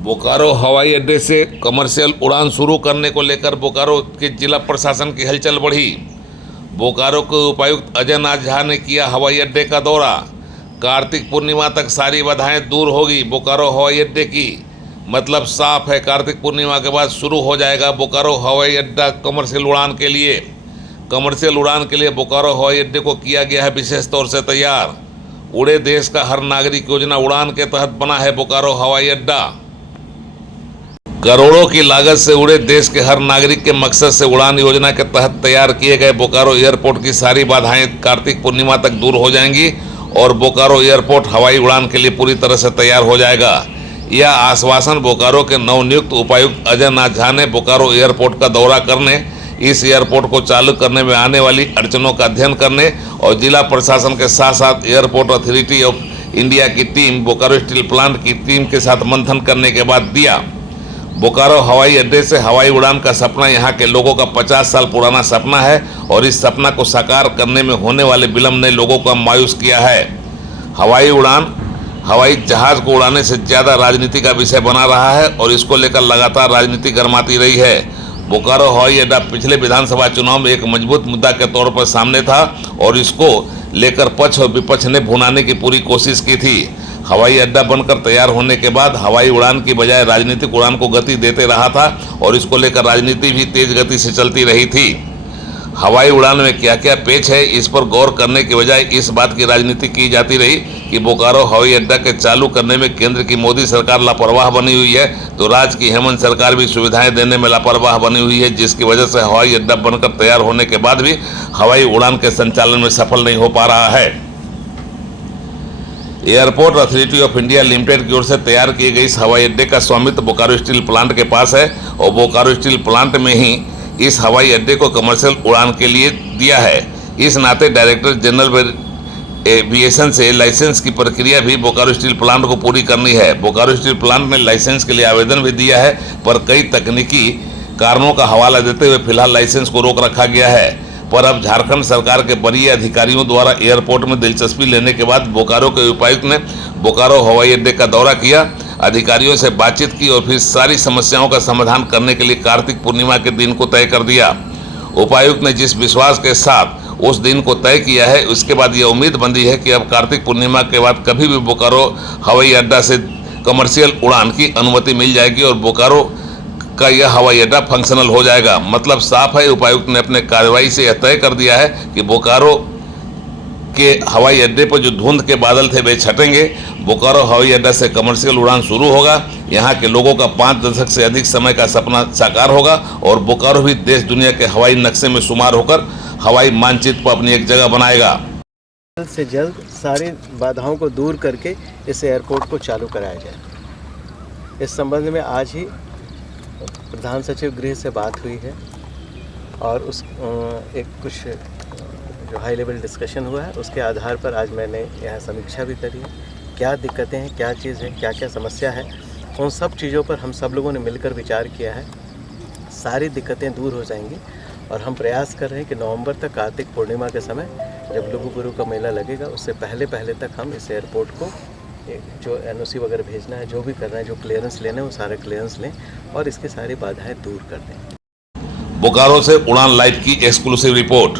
बोकारो हवाई अड्डे से कमर्शियल उड़ान शुरू करने को लेकर बोकारो के जिला प्रशासन की हलचल बढ़ी। बोकारो के उपायुक्त अजय नाथ झा ने किया हवाई अड्डे का दौरा। कार्तिक पूर्णिमा तक सारी बाधाएं दूर होगी बोकारो हवाई अड्डे की। मतलब साफ है, कार्तिक पूर्णिमा के बाद शुरू हो जाएगा बोकारो हवाई अड्डा कमर्शियल उड़ान के लिए। कमर्शियल उड़ान के लिए बोकारो हवाई अड्डे को किया गया है विशेष तौर से तैयार। उड़े देश का हर नागरिक योजना उड़ान के तहत बना है बोकारो हवाई अड्डा। करोड़ों की लागत से उड़े देश के हर नागरिक के मकसद से उड़ान योजना के तहत तैयार किए गए बोकारो एयरपोर्ट की सारी बाधाएं कार्तिक पूर्णिमा तक दूर हो जाएंगी और बोकारो एयरपोर्ट हवाई उड़ान के लिए पूरी तरह से तैयार हो जाएगा। यह आश्वासन बोकारो के नवनियुक्त उपायुक्त अजय नाथ झा ने बोकारो एयरपोर्ट का दौरा करने, इस एयरपोर्ट को चालू करने में आने वाली अड़चनों का अध्ययन करने और जिला प्रशासन के साथ साथ एयरपोर्ट अथॉरिटी ऑफ इंडिया की टीम, बोकारो स्टील प्लांट की टीम के साथ मंथन करने के बाद दिया। बोकारो हवाई अड्डे से हवाई उड़ान का सपना यहाँ के लोगों का 50 साल पुराना सपना है और इस सपना को साकार करने में होने वाले विलंब ने लोगों को मायूस किया है। हवाई उड़ान हवाई जहाज को उड़ाने से ज़्यादा राजनीति का विषय बना रहा है और इसको लेकर लगातार राजनीति गरमाती रही है। बोकारो हवाई अड्डा पिछले विधानसभा चुनाव में एक मजबूत मुद्दा के तौर पर सामने था और इसको लेकर पक्ष और विपक्ष ने भुनाने की पूरी कोशिश की थी। हवाई अड्डा बनकर तैयार होने के बाद हवाई उड़ान की बजाय राजनीतिक उड़ान को गति देते रहा था और इसको लेकर राजनीति भी तेज गति से चलती रही थी। हवाई उड़ान में क्या क्या पेच है, इस पर गौर करने की बजाय इस बात की राजनीति की जाती रही कि बोकारो हवाई अड्डा के चालू करने में केंद्र की मोदी सरकार लापरवाह बनी हुई है तो राज्य की हेमंत सरकार भी सुविधाएं देने में लापरवाह बनी हुई है, जिसकी वजह से हवाई अड्डा बनकर तैयार होने के बाद भी हवाई उड़ान के संचालन में सफल नहीं हो पा रहा है। Airport authority of India limited की ओर से तैयार किए गए इस हवाई अड्डे का स्वामित्व बोकारो स्टील प्लांट के पास है और बोकारो स्टील प्लांट में ही इस हवाई अड्डे को कमर्शियल उड़ान के लिए दिया है। इस नाते डायरेक्टर जनरल एविएशन से लाइसेंस की प्रक्रिया भी बोकारो स्टील प्लांट को पूरी करनी है। बोकारो स्टील प्लांट ने लाइसेंस के लिए आवेदन भी दिया है पर कई तकनीकी कारणों का हवाला देते हुए फिलहाल लाइसेंस को रोक रखा गया है। पर अब झारखंड सरकार के वरीय अधिकारियों द्वारा एयरपोर्ट में दिलचस्पी लेने के बाद बोकारो के उपायुक्त ने बोकारो हवाई अड्डे का दौरा किया, अधिकारियों से बातचीत की और फिर सारी समस्याओं का समाधान करने के लिए कार्तिक पूर्णिमा के दिन को तय कर दिया। उपायुक्त ने जिस विश्वास के साथ उस दिन को तय किया है, उसके बाद यह उम्मीद बंधी है कि अब कार्तिक पूर्णिमा के बाद कभी भी बोकारो हवाई अड्डा से कमर्शियल उड़ान की अनुमति मिल जाएगी और बोकारो का यह हवाई अड्डा फंक्शनल हो जाएगा। मतलब साफ है, उपायुक्त ने अपने कार्रवाई से यह तय कर दिया है कि बोकारो के हवाई अड्डे पर जो धुंध के बादल थे वे छटेंगे। बोकारो हवाई अड्डा से कमर्शियल उड़ान शुरू होगा। यहाँ के लोगों का 5 दशक से अधिक समय का सपना साकार होगा और बोकारो भी देश दुनिया के हवाई नक्शे में शुमार होकर हवाई मानचित्र पर अपनी एक जगह बनाएगा। जल्द से जल्द सारी बाधाओं को दूर करके इस एयरपोर्ट को चालू कराया जाए। इस संबंध में आज ही प्रधान सचिव गृह से बात हुई है और उस एक कुछ जो हाई लेवल डिस्कशन हुआ है उसके आधार पर आज मैंने यहाँ समीक्षा भी करी है। क्या दिक्कतें हैं, क्या चीज़ है, क्या क्या समस्या है, उन सब चीज़ों पर हम सब लोगों ने मिलकर विचार किया है। सारी दिक्कतें दूर हो जाएंगी और हम प्रयास कर रहे हैं कि नवंबर तक कार्तिक पूर्णिमा के समय जब लघु गुरु का मेला लगेगा उससे पहले तक हम इस एयरपोर्ट को जो NOC वगैरह भेजना है, जो भी करना है, जो क्लियरेंस लेना है वो सारे क्लियरेंस लें और इसकी सारी बाधाएं दूर कर दें। बोकारो से उड़ान लाइव की एक्सक्लूसिव रिपोर्ट।